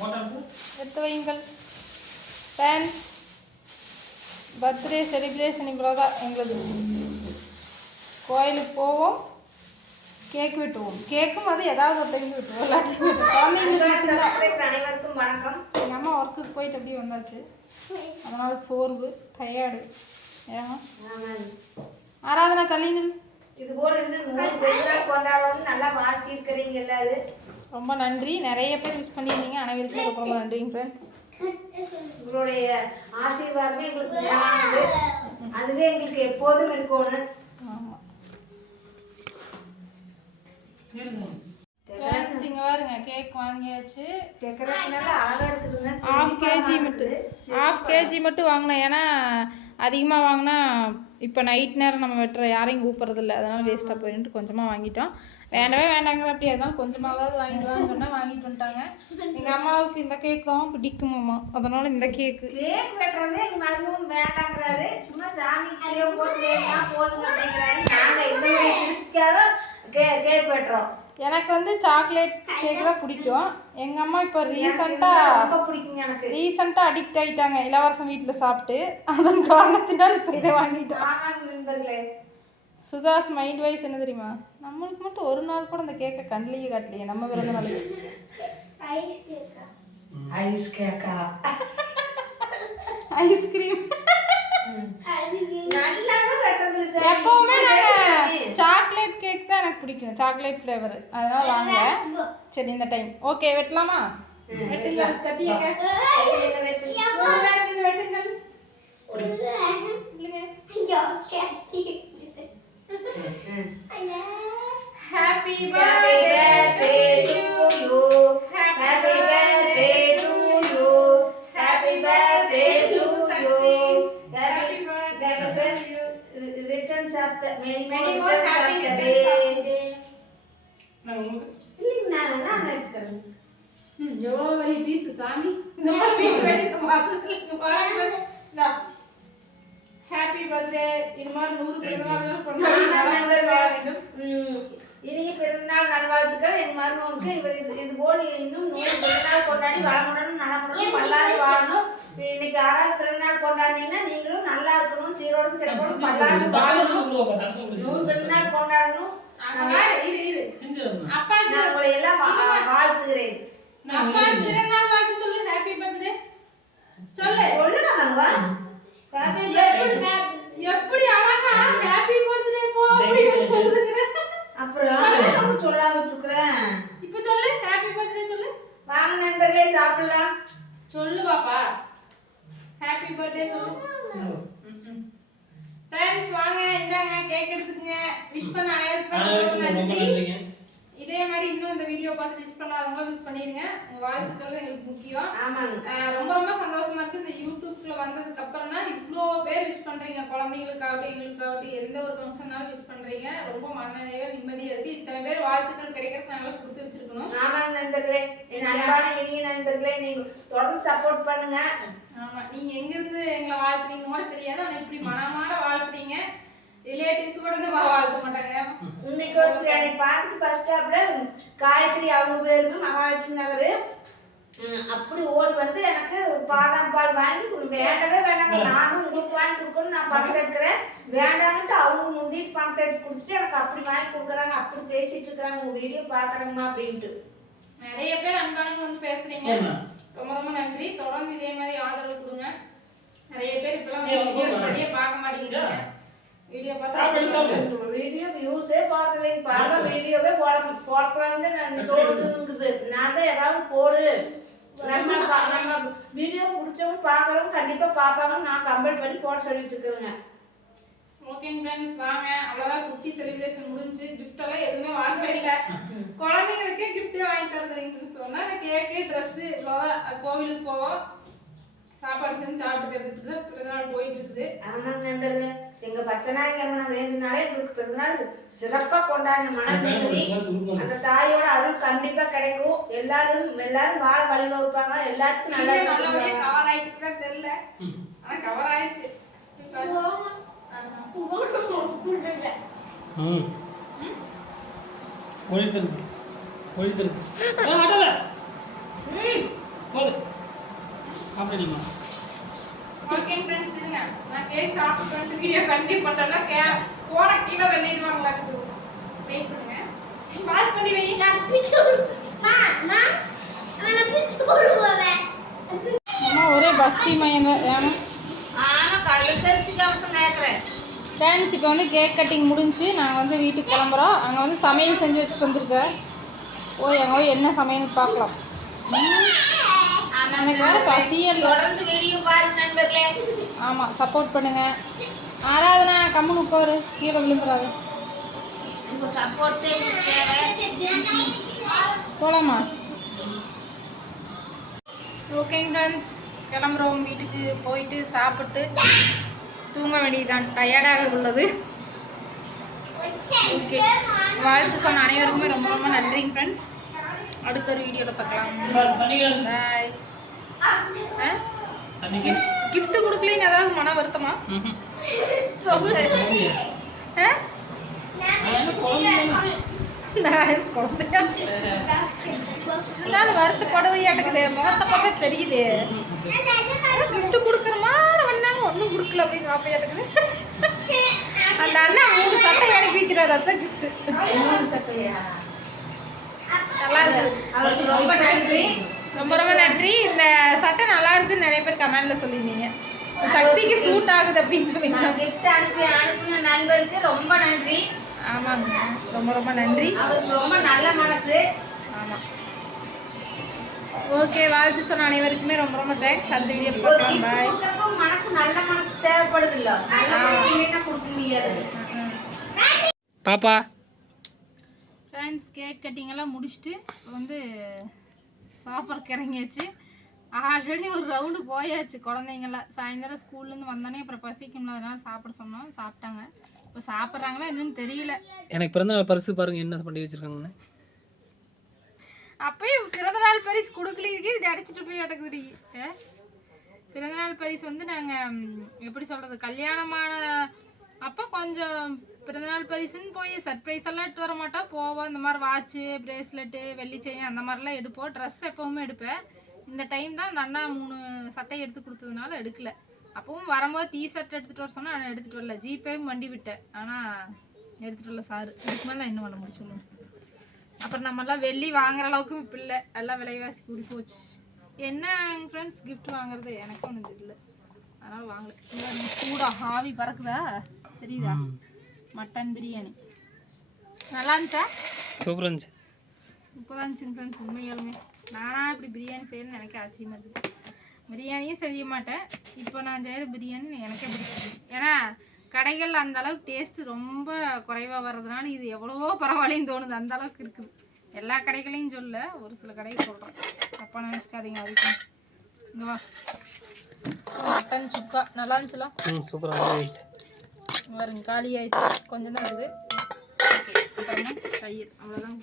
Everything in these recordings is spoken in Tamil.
எடுத்து வையுங்கள். ஃப்ரெண்ட்ஸ், பர்த்டே செலிப்ரேஷன் இவ்வளோதான் எங்களது. கோயிலுக்கு போவோம், கேக் வெட்டுவோம். கேக்கும் அது ஏதாவது ஒரு டைம் வெட்டுவோம். அனைவருக்கும் வணக்கம். எங்கள் அம்மா ஒர்க்குக்கு போயிட்டு அப்படியே வந்தாச்சு, அதனால் சோர்வு, டயர்டு. ஏமா ஆராதனா தள்ளிங்கள். இது போல கொண்டாடணும் நல்லா வாழ்த்திருக்கிறீங்க எல்லாரும். ரொம்ப நன்றி. நிறைய பேர் விஷ் பண்ணியிருந்தீங்க, அனைவருக்கும் ரொம்ப ரொம்ப நன்றிங்க ஃப்ரெண்ட்ஸ். உங்களுடைய ஆசீர்வாதமே எங்களுக்கு வேணானது, அதுவே எங்களுக்கு எப்போதும் இருக்கணும். ஆமாம், இங்கே பாருங்க, கேக் வாங்கியாச்சு. டெக்கரேஷன் எல்லாம் அழகா இருக்குதுங்க. ஹாஃப் கேஜி மட்டும் வாங்கினேன். ஏன்னா அதிகமாக வாங்கினா இப்போ நைட் நேரம் நம்ம வெட்டுற யாரையும் கூப்பிட்றதில்ல, அதனால் வேஸ்ட்டாக போயிட்டு கொஞ்சமாக வாங்கிட்டோம். வேண்டவே வேண்டாங்க அப்படி, அதனால கொஞ்சமாவது வாங்கிட்டு வாங்க சொன்னால் வாங்கிட்டு வந்துட்டாங்க. எங்கள் அம்மாவுக்கு இந்த கேக் தான் பிடிக்குமாம்மா, அதனால் இந்த கேக்கு. கேக் வெட்டுறதே எங்கள் மருமகன் வேண்டாங்கிறாரு. சும்மா சாமி கேக் போட்டு வேணுமா போதுங்க அப்படிங்கிறாரு. நாங்கள் இந்த திருப்திக்காக கேக் வெட்டுறோம். எனக்கு வந்து சாக்லேட் கேக் தான் பிடிக்கும். எங்கள் அம்மா இப்போ ரீசெண்டாக அடிக்ட் ஆகிட்டாங்க இளவரசம் வீட்டில் சாப்பிட்டு. அதன் காரணத்தினால் இப்போ இதை வாங்கிட்டோம். நண்பர்களே, சுகாஸ் மைண்ட் வைஸ் என்ன தெரியுமா, நம்மளுக்கு மட்டும் ஒரு நாள் கூட அந்த கேக்கை கண்ணிலேயே காட்டலையே நம்ம பிறந்த நாளைக்கு. ஐஸ்கிரீம் எப்பவுமே நாங்கள் சாக்லேட் கேக் தான் எனக்கு பிடிக்கும், சாக்லேட் ஃப்ளேவர், அதனால வாங்க. சரி, இந்த டைம் ஓகே வெட்டலாமா? Happy birthday to you. Happy birthday to you. Happy birthday to you. Happy birthday to you. Returns of the many more happy returns of the day. நான் எடுத்துக்கிறேன். எவ்வளோ பெரிய பீஸ் சாமி, இந்த மாதிரி பீஸ் வெட்டிட்டு பாருங்க. Happy birthday. இது மாதிரி 100 பிறந்தநாள் கொண்டாடி இனிய பிறந்தநாள் நல்வாழ்த்துக்கள். என் மருமகனுக்கு இவர் இது போல் இன்னும் 100 பிறந்தநாள் கொண்டாடி வளமுடனும் நலமுடனும் பல்லாண்டு வாழணும். இன்னைக்கு 6வது பிறந்தநாள் கொண்டாடினீங்கன்னா நீங்களும் நல்லா இருக்கணும், சீரோடும் சிறப்போடும் பல்லாண்டு வாழணும், 100 பிறந்தநாள் கொண்டாடணும். அப்பா நான் உங்களை எல்லாம் வாழ்த்துகிறேன். அப்பா பிறந்தநாள் வாழ்த்து சொல்லு. ஹாப்பி பர்த்டே சொல்லு. சொல்லுடாங்க. Happy birthday. எப்படி அழகா ஹாப்பி பர்த்டே போ அப்படி சொல்லுதுங்க. அப்புறம் சொல்லாத விட்டுக்கிறேன். இப்போ சொல்லு, ஹாப்பி பர்த்டே சொல்லு. வாங்க நண்பர்களே சாப்பிடலாம். சொல்லு பாப்பா, ஹாப்பி பர்த்டே சொல்லு. ஃப்ரெண்ட்ஸ் வாங்க, இந்தாங்க கேக் எடுத்துக்கங்க. விஷ் பண்ண அனைவருக்கும் நன்றி. இதே மாதிரி இன்னும் இந்த வீடியோ பார்த்து விஷ் பண்ணாதவங்க விஷ் பண்ணிருங்க. உங்க வாழ்த்துக்கள் எங்களுக்கு முக்கியம். ரொம்ப ரொம்ப சந்தோஷமா இருக்கு. இந்த யூடியூப்ல வந்ததுக்கு அப்புறம் தான் இவ்வளோ பேர் விஷ் பண்றீங்க. குழந்தைங்களுக்காகட்டும் எங்களுக்காகட்டும் எந்த ஒரு ஃபங்க்ஷனாலும் விஷ் பண்றீங்க. ரொம்ப மனநிறைவா நிம்மதியா இருக்கு. இத்தனை பேர் வாழ்த்துக்கள் கிடைக்கிறதுக்கு நாங்களே கொடுத்து வச்சிருக்கணும். ஆமாங்க நண்பர்களே, என் அன்பான இனிய நண்பர்களே, நீங்க தொடர்ந்து சப்போர்ட் பண்ணுங்க. ஆமா, நீங்க எங்க இருந்து எங்களை வாழ்த்துறீங்கன்னு கூட தெரியாது, ஆனா இப்படி மனமாற வாழ்த்துறீங்க. ரிலேட்டிவ்ஸ் கூட இந்த மாதிரி வாழ்த்த மாட்டாங்க. இன்னைக்கு ஒருத்தர் என்னை பார்த்துட்டு ஃபர்ஸ்ட் ஸ்டாப்ல காயத்ரி, அவங்க பேரு மகாலட்சுமி நகர், அப்படி ஓடி வந்து எனக்கு பாதாம் பால் வாங்கி வேண்டவே வேண்டாங்க, நானும் உங்களுக்கு வாங்கி கொடுக்கணும், நான் பணத்தை எடுக்கிறேன் வேண்டாங்கன்ட்டு அவங்க முந்திட்டு பணத்தை எடுத்து கொடுத்துட்டு எனக்கு அப்படி வாங்கி கொடுக்குறாங்க. அப்படி பேசிட்டு இருக்கிறாங்க, உங்க வீடியோ பாக்குறேங்கம்மா அப்படின்ட்டு. நிறைய பேர் அன்பானவங்க வந்து பேசுறீங்க, ரொம்ப ரொம்ப நன்றி. தொடர்ந்து இதே மாதிரி ஆதரவு கொடுங்க. நிறைய பேர் இப்பெல்லாம் வந்து வீடியோஸ் சரியா பார்க்க மாட்டேங்கிறீங்க. வீடியோ வீடியோ வியூஸே பார்த்தலைங்க, பாருங்க வீடியோவே போடக்கூடாதுன்னு நான் தோணுதுங்குது. நான் தான் ஏதாவது போடு, நம்ம வீடியோ பிடிச்சவங்க பார்க்குறவங்க கண்டிப்பா பார்ப்பாங்க, நான் கம்பல் பண்ணி போட சொல்லிட்டு இருக்கிறேங்க. ஓகே ஃப்ரெண்ட்ஸ் வாங்க, அவ்வளோதான் குட்டி செலிப்ரேஷன் முடிஞ்சு. கிஃப்ட் எல்லாம் எதுவுமே வாங்கவே இல்லை. குழந்தைங்களுக்கே கிஃப்ட்டே வாங்கி தரதுன்னு சொன்னா அந்த கேக்கு ட்ரெஸ்ஸு இவ்வளோதான். கோவிலுக்கு போவோம், சாப்பாடு செஞ்சு சாப்பிட்டுக்கிறதுக்கு தான் பிறந்தநாள் போயிட்டு இருக்குது. ஆமாங்க நண்பர்களே, எங்க பச்சைநாயகி அம்மனை வேண்டுனாலே எங்களுக்கு பிறந்தநாள் சிறப்பா கொண்டாடின மன நிம்மதி, அந்த தாயோட அருள் கண்டிப்பா கிடைக்கும். எல்லாரும் வாழ வழிவகுப்பாங்க. எல்லாத்துக்கும் நல்லபடியா கவர் ஆயிட்டு தான் தெரியல, ஆனா கவர் ஆயிருக்கு. போடு அப்படிமா ஓகே ஃப்ரெண்ட்ஸ் இருங்க நான் கேக் சாப்பிட்டு வீடியோ கண்டினியூ பண்றேன்னா போன கீழே தள்ளிடுவாங்களா வெயிட் பண்ணுங்க பாஸ் பண்ணி வை நான் பிச்சு அம்மா ஒரே பக்தி மயம் ஏன்னா ஃப்ரெண்ட்ஸ் இப்போ வந்து கேக் கட்டிங் முடிஞ்சு நாங்கள் வந்து வீட்டுக்கு கிளம்புறோம் அங்கே வந்து சமையல் செஞ்சு வச்சுட்டு வந்துருக்கேன் ஓய் அங்கே போய் என்ன சமையல்னு பார்க்கலாம் எனக்கு வேறு பசியல் தொடர்ந்து வீடியோ பாருங்க நண்பர்களே. ஆமாம் சப்போர்ட் பண்ணுங்க ஆராதனா கம்முன்னு உட்காரு கீழே விழுந்துடாது உங்க சப்போர்ட் தேவை. போகலாமா ஓகேங்க ஃப்ரெண்ட்ஸ் கிளம்புறோம் வீட்டுக்கு போயிட்டு சாப்பிட்டு தூங்க வேண்டியதுதான் டயர்டாக உள்ளது ஓகே வாழ்த்து சொன்ன அனைவருக்குமே ரொம்ப ரொம்ப நன்றிங்க ஃப்ரெண்ட்ஸ் அடுத்த ஒரு வீடியோவில் பார்க்கலாம் பாய் கிஃப்ட் கொடுக்கலன்னு ஏதாவது மன வருத்தமா சொல்லு குழந்தையா வருத்தப்படவையாட்டுக்குது முகத்தை பார்த்தா தெரியுது கிஃப்ட் கொடுக்குற மாதிரி வந்தாங்க ஒன்றும் கொடுக்கல அப்படின்னு வாப்பையாட்டுக்குது அந்த அண்ணா 3 சட்டை அனுப்பி வைக்கிறாரு அதான் கிஃப்ட் 3 சட்டையா நல்லா இருக்குது அவருக்கு ரொம்ப நன்றி ரொம்ப ரொம்ப நன்றி இந்த சட்டை நல்லா இருக்குன்னு நிறைய பேர் கமெண்ட்ல சொல்லியிருந்தீங்க சக்திக்கு சூட் ஆகுது அப்படின்னு சொல்லியிருந்தாங்க கிஃப்ட் அனுப்பின நண்பருக்கு ரொம்ப நன்றி ஆமாங்க ரொம்ப ரொம்ப நன்றி அவருக்கு ரொம்ப நல்ல மனசு ஆமாம் ஓகே வாழ்த்து சொன்ன அனைவருக்குமே ரொம்ப ரொம்ப தேங்க்ஸ் அடுத்த வீடியோ பார்க்கலாம் பாய் மனசு நல்ல மனசு தேவைப்படுது இல்ல நல்ல மனசு என்ன கொடுக்க முடியாது பாப்பா ஃப்ரெண்ட்ஸ் கேக் கட்டிங் எல்லாம் முடிச்சுட்டு வந்து சாப்பிட்றக்கு இறங்கியாச்சு ஆல்ரெடி ஒரு ரவுண்டு போயாச்சு குழந்தைங்களாம் சாயந்தரம் ஸ்கூல்லேருந்து வந்தோடனே அப்புறம் பசிக்கும்ல அதனால சாப்பிட சொன்னோம் சாப்பிட்டாங்க இப்போ சாப்பிட்றாங்களா என்னன்னு தெரியல எனக்கு பிறந்தநாள் பரிசு பாருங்க என்ன பண்ணி வச்சிருக்காங்கன்னு அப்பயும் பிறந்தநாள் பரிசு கொடுக்கலீங்க இது அடிச்சுட்டு போய் அடக்குதுடி பிறந்தநாள் பரிசு வந்து நாங்கள் எப்படி சொல்கிறது கல்யாணமான அப்போ கொஞ்சம் பிறந்தநாள் பரிசுன்னு போய் சர்ப்ரைஸ் எல்லாம் எடுத்து வர மாட்டோம் போவோம் இந்த மாதிரி வாட்சு ப்ரேஸ்லெட்டு வெள்ளி செயின் அந்த மாதிரிலாம் எடுப்போம் ட்ரெஸ் எப்போவுமே எடுப்பேன் இந்த டைம் தான் அந்த அண்ணா 3 சட்டை எடுத்து கொடுத்ததுனால எடுக்கல அப்பவும் வரும்போது டிஷர்ட் எடுத்துகிட்டு வர சொன்னால் நான் எடுத்துகிட்டு வரல ஜிபேவும் வண்டி விட்டேன் ஆனால் எடுத்துகிட்டு வரல சாரு இதுக்கு மேலே நான் என்ன பண்ண முடியும் சொல்லுவேன் அப்புறம் நம்மலாம் வெள்ளி வாங்குற அளவுக்கு இப்போ இல்லை எல்லாம் விலைவாசி கூடி போச்சு என்ன ஃப்ரெண்ட்ஸ் கிஃப்ட் வாங்குறது எனக்கு ஒன்றும் தெரியல அதனால் வாங்கல இல்லை சூடா ஆவி பறக்குதா தெரியுதா மட்டன் பிரியாணி நல்லா இருந்துச்சா சூப்பராக இருந்துச்சு சூப்பராக இருந்துச்சுங்க ஃப்ரெண்ட்ஸ் உண்மையாலுமே நானா இப்படி பிரியாணி செய்யணும்னு எனக்கு ஆச்சரியமாக இருக்குது பிரியாணியும் செய்ய மாட்டேன் இப்போ நான் செய்கிற பிரியாணி எனக்கே பிடிக்குது ஏன்னா கடைகளில் அந்த அளவுக்கு டேஸ்ட்டு ரொம்ப குறைவாக வர்றதுனால இது எவ்வளவோ பரவாயில்லைன்னு தோணுது அந்த அளவுக்கு இருக்குது எல்லா கடைகளையும் சொல்ல ஒரு சில கடையை சொல்கிறேன் அப்பா நினச்சிக்காதீங்க அதுக்கு இங்கே வா மட்டன் சுக்கா நல்லா இருந்துச்சுலாம் சூப்பராக இருந்துச்சு பாருங்க காலி ஆயிடுச்சு கொஞ்சம் தான் இருக்குது அப்புறமா தயிர் அவ்வளோதான்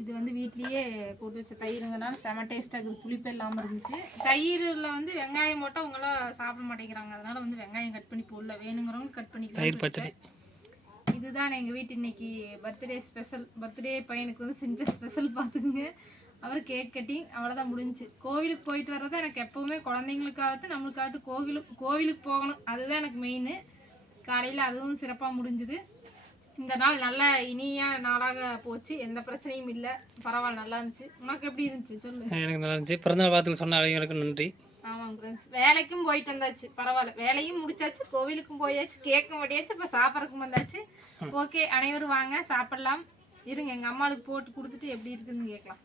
இது வந்து வீட்லேயே போட்டு வச்ச தயிருங்கனால செம டேஸ்ட்டாக இருக்குது புளிப்பே இல்லாமல் இருந்துச்சு தயிரில் வந்து வெங்காயம் போட்டால் அவங்களாம் சாப்பிட மாட்டேங்கிறாங்க அதனால வந்து வெங்காயம் கட் பண்ணி போடல வேணுங்கிறவங்க கட் பண்ணிக்கலாம் தயிர் பச்சடி இதுதான் எங்கள் வீட்டு இன்னைக்கு பர்த்டே ஸ்பெஷல் பர்த்டே பையனுக்கு வந்து செஞ்ச ஸ்பெஷல் பார்த்துக்குங்க அவர் கேக் கட்டிங் அவ்வளோதான் முடிஞ்சு கோவிலுக்கு போயிட்டு வர்றது எனக்கு எப்போவுமே குழந்தைங்களுக்காகட்டும் நம்மளுக்காகட்டும் கோவிலுக்கு போகணும் அதுதான் எனக்கு மெயின் காலையில் அதுவும் சிறப்பாக முடிஞ்சுது இந்த நாள் நல்ல இனிய நாளாக போச்சு எந்த பிரச்சனையும் இல்லை பரவாயில்ல நல்லா இருந்துச்சு உனக்கு எப்படி இருந்துச்சு சொல்லு எனக்கு நல்லா இருந்துச்சு பிறந்தநாள் பார்த்து சொன்ன அனைவருக்கும் நன்றி ஆமாங்க ஃப்ரெண்ட்ஸ் வேலைக்கும் போயிட்டு வந்தாச்சு பரவாயில்ல வேலையும் முடிச்சாச்சு கோவிலுக்கும் போயாச்சு கேக்கும் வெட்டியாச்சு இப்போ சாப்பிட்றதுக்கும் வந்தாச்சு ஓகே அனைவரும் வாங்க சாப்பிடலாம் இருங்க எங்கள் அம்மாவுக்கு போட்டு கொடுத்துட்டு எப்படி இருக்குதுன்னு கேட்கலாம்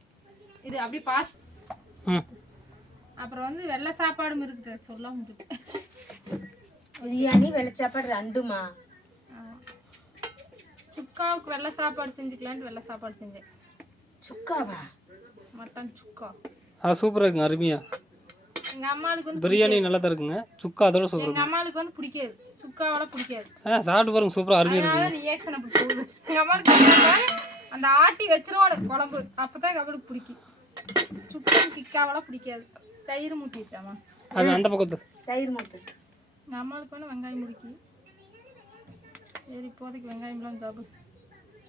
இது அப்படி பாஸ் அப்புறம் வந்து வெள்ளை சாப்பாடும் இருக்குது சொல்ல முடியும் பிரியாணி வெள்ளை சாப்பாடு ரெண்டுமா சுக்காவுக்கு வெள்ளை சாப்பாடு செஞ்சுக்கலான்ட்டு வெள்ளை சாப்பாடு செஞ்சேன் சுக்காவா மட்டன் சுக்கா சூப்பராக இருக்குங்க அருமையா எங்கள் அம்மாவுக்கு வந்து பிரியாணி நல்லா தான் இருக்குங்க சுக்கா அதோட சூப்பர் எங்கள் அம்மாவுக்கு வந்து பிடிக்காது சுக்காவோட பிடிக்காது சாப்பிட்டு பாருங்க சூப்பராக அருமையாக இருக்குங்க ரியாக்ஷன் அப்படி போகுது எங்கள் அம்மாவுக்கு அந்த ஆட்டி வச்சிருவானு குழம்பு அப்போ தான் எங்கள் அம்மாவுக்கு பிடிக்கும் சுக்கம் கிக்காவெல்லாம் பிடிக்காது தயிர் மூட்டி வச்சாமா அது அந்த பக்கத்து தயிர் மூட்டு எங்கள் அம்மாவுக்கு வந்து வெங்காயம் முடிக்கி சரி இப்போதைக்கு வெங்காயம்லாம் சாப்பிடு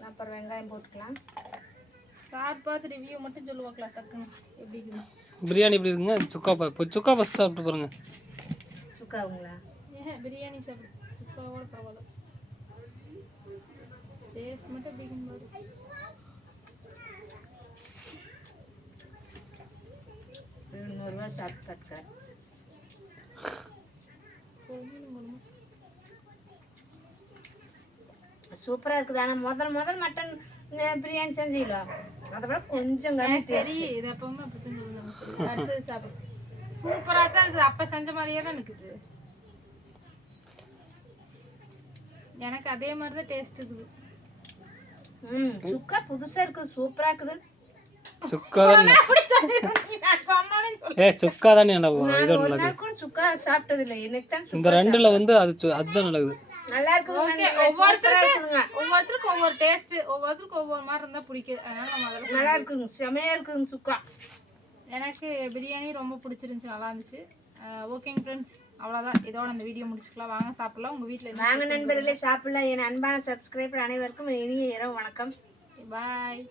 அப்புறம் வெங்காயம் போட்டுக்கலாம் சாப்பிட்டு பார்த்து ரிவ்யூ மட்டும் சொல்லுவாங்களா டக்குன்னு எப்படி இருக்குது பிரியாணி எப்படி இருக்குங்க சுக்கா இப்போ சுக்கா ஃபஸ்ட் சாப்பிட்டு பாருங்க. சுக்காவுங்களா? பிரியாணி சாப்பிடு, சுக்காவோட பரவாயில்ல. டேஸ்ட் மட்டும் பிடிக்கும் போது ₹100 சாப்பிட்டு பார்த்துக்கிறேன். சூப்பரா இருக்குது. ஆனா முதல் மட்டன் பிரியாணி செஞ்சிடலாம், அதை விட கொஞ்சம் தெரியும். இது எப்பவுமே அப்படித்தான் சொல்லுவாங்க. அடுத்தது சாப்பிடு. சூப்பரா தான் இருக்குது. அப்ப செஞ்ச மாதிரியே தான் இருக்குது. எனக்கு அதே மாதிரி தான் டேஸ்ட் இருக்குது. சுக்கா புதுசா இருக்குது, சூப்பரா இருக்குது. சுக்கா தான் சுக்கா தானே ஒரு நாள் கூட சுக்கா சாப்பிட்டது இல்லை. எனக்கு தான் இந்த ரெண்டுல வந்து அதுதான் நல்லது. நல்லா இருக்குது. ஒவ்வொருத்தருக்கும் ஒவ்வொரு டேஸ்ட், ஒவ்வொருத்தருக்கும் ஒவ்வொரு மாதிரி இருந்தா பிடிக்குது. அதனால நம்ம அதெல்லாம் நல்லா இருக்குங்க, செமையா இருக்குங்க சுக்கா. எனக்கு பிரியாணி ரொம்ப பிடிச்சிருந்துச்சு, நல்லா இருந்துச்சு. ஓகேங்க ஃப்ரெண்ட்ஸ், அவ்வளோதான். இதோட அந்த வீடியோ முடிச்சுக்கலாம். வாங்க சாப்பிடலாம். உங்கள் வீட்டில் வாங்க நண்பர்களே சாப்பிடலாம். என் அன்பான சப்ஸ்கிரைபர் அனைவருக்கும் இனிய இரவு வணக்கம். பாய்.